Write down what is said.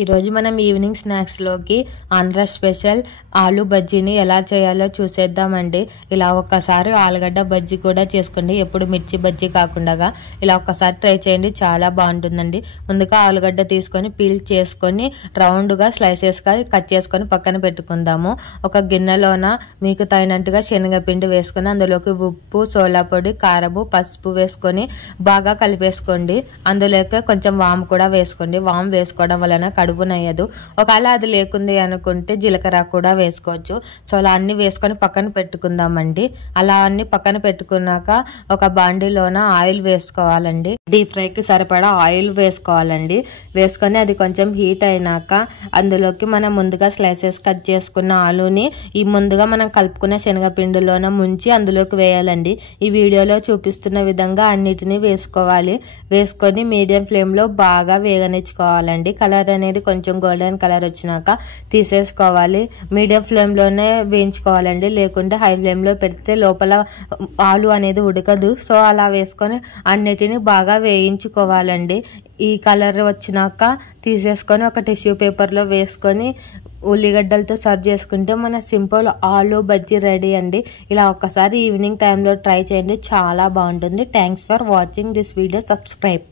ఈరోజు మనం evening స్నాక్స్లోకి Andhra special ఆలు బజ్జీని ఎలా చేయాలో చూసేద్దామండి. ఇలా ఒక్కసారి ఆలుగడ్డ బజ్జీ కూడా చేసుకోండి, ఎప్పుడు మిర్చి బజ్జీ కాకుండా ఇలా ఒక్కసారి ట్రై చేయండి, చాలా బాగుంటుందండి. ముందుగా ఆలుగడ్డ తీసుకొని పీల్ చేసుకొని రౌండ్గా స్లైసెస్గా కట్ చేసుకొని పక్కన పెట్టుకుందాము. ఒక గిన్నెలోన మీకు తగినట్టుగా శనగపిండి వేసుకొని అందులోకి ఉప్పు, సోలా పొడి, కారము, పసుపు వేసుకొని బాగా కలిపేసుకోండి. అందులోకి కొంచెం వాము కూడా వేసుకోండి. వాము వేసుకోవడం వలన కడుపు నయ్యదు. ఒకవేళ అది లేకుంది అనుకుంటే జీలకర్ర కూడా వేసుకోవచ్చు. సో అలా అన్ని వేసుకొని పక్కన పెట్టుకుందామండి. అలా అన్ని పక్కన పెట్టుకున్నాక ఒక బాండీలోన ఆయిల్ వేసుకోవాలండి. డీప్ ఫ్రైకి సరిపడా ఆయిల్ వేసుకోవాలండి. వేసుకొని అది కొంచెం హీట్ అయినాక అందులోకి మనం ముందుగా స్లైసెస్ కట్ చేసుకున్న ఆలుని ఈ ముందుగా మనం కలుపుకున్న శనగపిండిలోన ముంచి అందులోకి వేయాలండి. ఈ వీడియోలో చూపిస్తున్న విధంగా అన్నిటినీ వేసుకోవాలి. వేసుకొని మీడియం ఫ్లేమ్లో బాగా వేగనిచ్చుకోవాలండి. కలర్ అనేది కొంచెం గోల్డెన్ కలర్ వచ్చినాక తీసేసుకోవాలి. మీడియం ఫ్లేమ్లోనే వేయించుకోవాలండి, లేకుంటే హై ఫ్లేమ్లో పెడితే లోపల ఆలు అనేది ఉడకదు. సో అలా వేసుకొని అన్నిటిని బాగా వేయించుకోవాలండి. ఈ కలర్ వచ్చినాక తీసేసుకొని ఒక టిష్యూ పేపర్లో వేసుకొని ఉల్లిగడ్డలతో సర్వ్ చేసుకుంటే మన సింపుల్ ఆలు బజ్జీ రెడీ అండి. ఇలా ఒక్కసారి ఈవినింగ్ టైంలో ట్రై చేయండి, చాలా బాగుంటుంది. Thanks for watching this video. Subscribe.